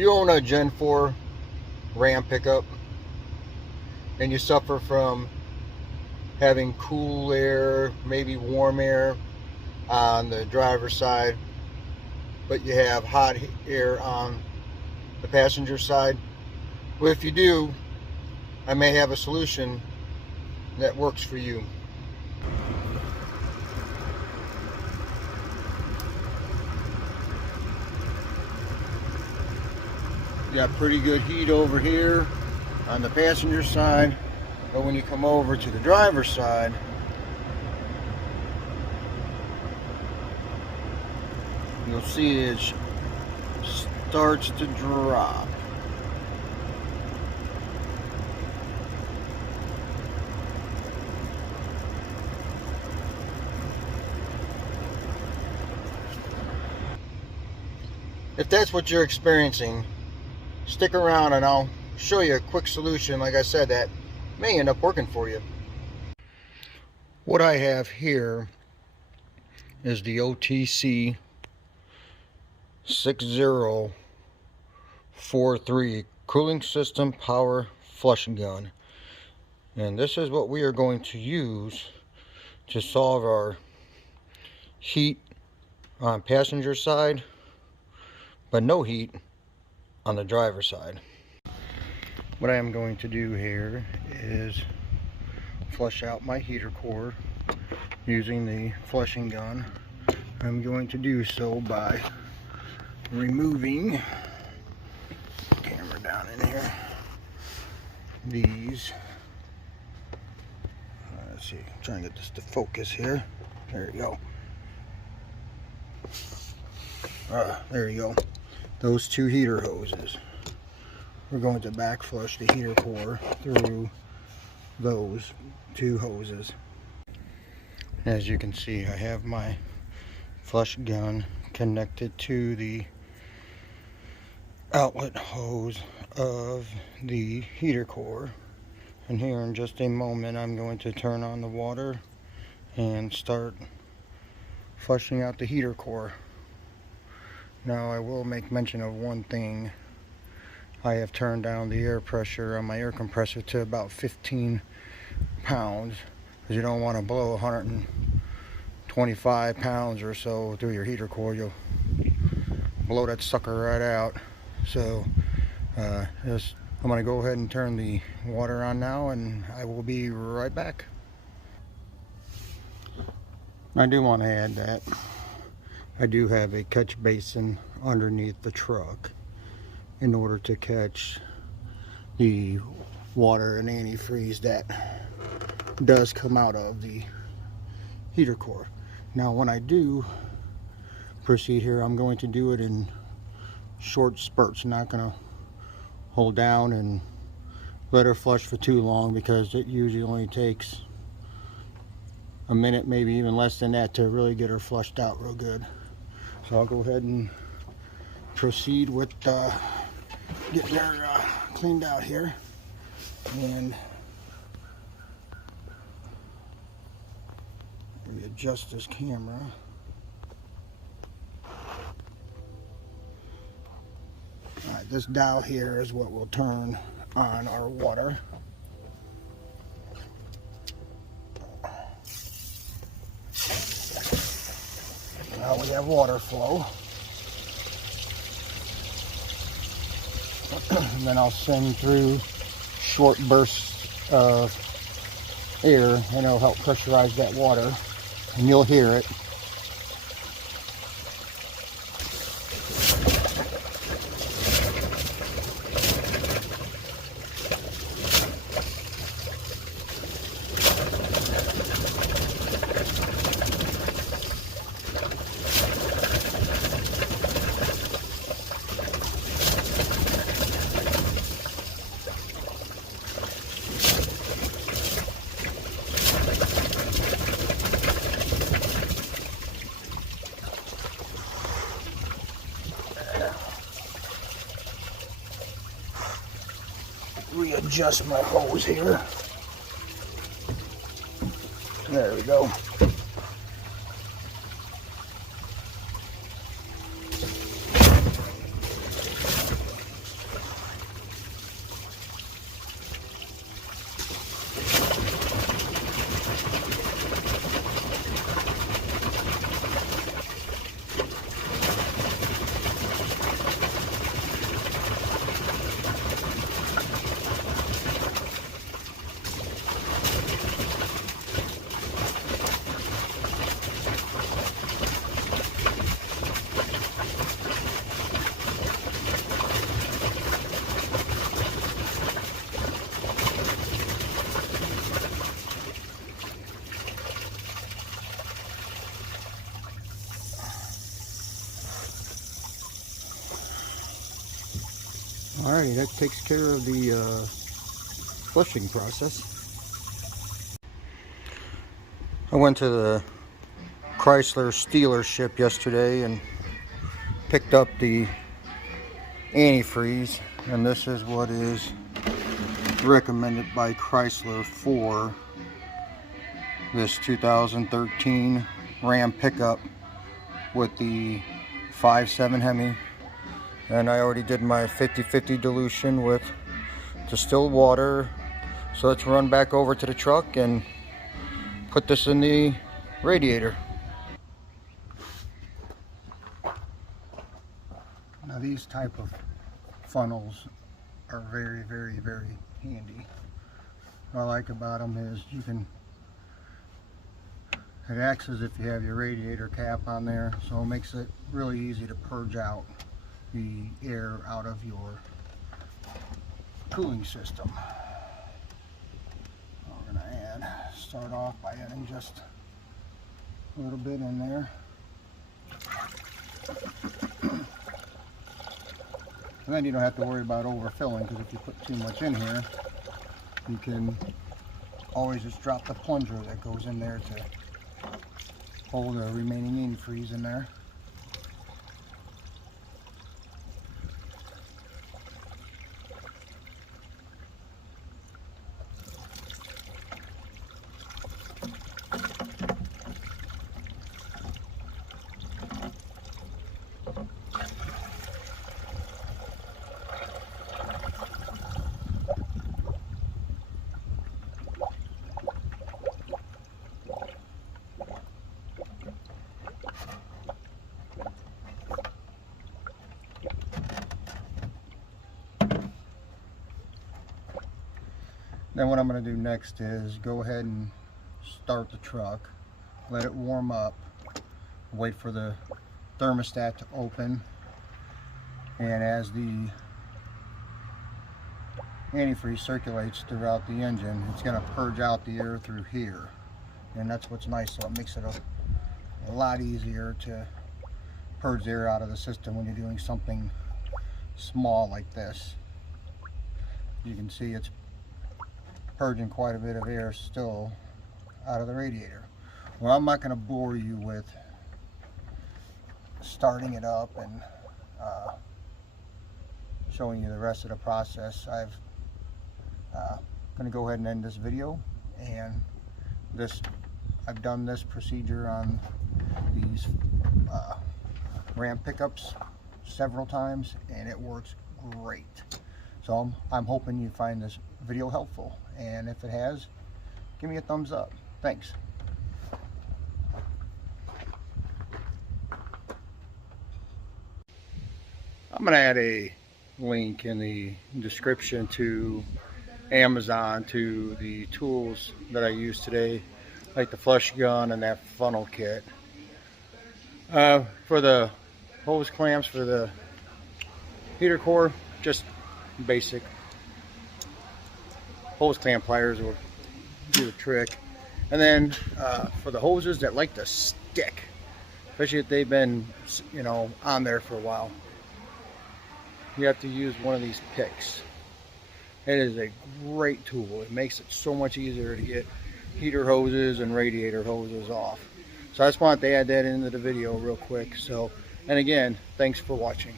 you own a Gen 4 Ram pickup and you suffer from having cool air, maybe warm air on the driver's side, but you have hot air on the passenger side, well, if you do, I may have a solution that works for you. You got pretty good heat over here on the passenger side, but when you come over to the driver's side, you'll see it starts to drop. If that's what you're experiencing, stick around and I'll show you a quick solution, like I said, that may end up working for you. What I have here is the OTC 6043 cooling system power flushing gun, and this is what we are going to use to solve our heat on passenger side but no heat on the driver's side. What I am going to do here is flush out my heater core using the flushing gun. I'm going to do so by removing, camera down in here, these, let's see, I'm trying to get this to focus here, there you go, there you go, those two heater hoses. We're going to back flush the heater core through those two hoses. As you can see, I have my flush gun connected to the outlet hose of the heater core, and here in just a moment I'm going to turn on the water and start flushing out the heater core. Now I will make mention of one thing. I have turned down the air pressure on my air compressor to about 15 pounds because you don't want to blow 125 pounds or so through your heater core. You'll blow that sucker right out. So I'm going to go ahead and turn the water on now, and I will be right back. I do want to add that I do have a catch basin underneath the truck in order to catch the water and antifreeze that does come out of the heater core. Now when I do proceed here, I'm going to do it in short spurts. I'm not going to hold down and let her flush for too long, because it usually only takes a minute, maybe even less than that, to really get her flushed out real good. So I'll go ahead and proceed with getting her cleaned out here, and readjust this camera. Alright, this dial here is what will turn on our water. Now we have water flow. And then I'll send through short bursts of air, and it'll help pressurize that water, and you'll hear it. Readjust my hose here. There we go. Alrighty, that takes care of the flushing process. I went to the Chrysler dealership yesterday and picked up the antifreeze, and this is what is recommended by Chrysler for this 2013 Ram pickup with the 5.7 Hemi. And I already did my 50-50 dilution with distilled water. So let's run back over to the truck and put this in the radiator. Now these type of funnels are very, very, very handy. What I like about them is it acts as if you have your radiator cap on there, so it makes it really easy to purge out the air out of your cooling system. We're going to start off by adding just a little bit in there. And then you don't have to worry about overfilling, because if you put too much in here, you can always just drop the plunger that goes in there to hold the remaining antifreeze in there. Then what I'm going to do next is go ahead and start the truck, let it warm up, wait for the thermostat to open, and as the antifreeze circulates throughout the engine, it's going to purge out the air through here, and that's what's nice. So it makes it a lot easier to purge the air out of the system when you're doing something small like this. You can see it's purging quite a bit of air still out of the radiator. Well, I'm not going to bore you with starting it up and showing you the rest of the process. I'm going to go ahead and end this video, and I've done this procedure on these Ram pickups several times, and it works great. So I'm hoping you find this video helpful, and if it has, give me a thumbs up. Thanks. I'm going to add a link in the description to Amazon to the tools that I used today, like the flush gun and that funnel kit. For the hose clamps for the heater core, just basic hose clamp pliers will do the trick. And then for the hoses that like to stick, especially if they've been, you know, on there for a while, you have to use one of these picks. It is a great tool. It makes it so much easier to get heater hoses and radiator hoses off. So I just wanted to add that into the video real quick. So, and again, thanks for watching.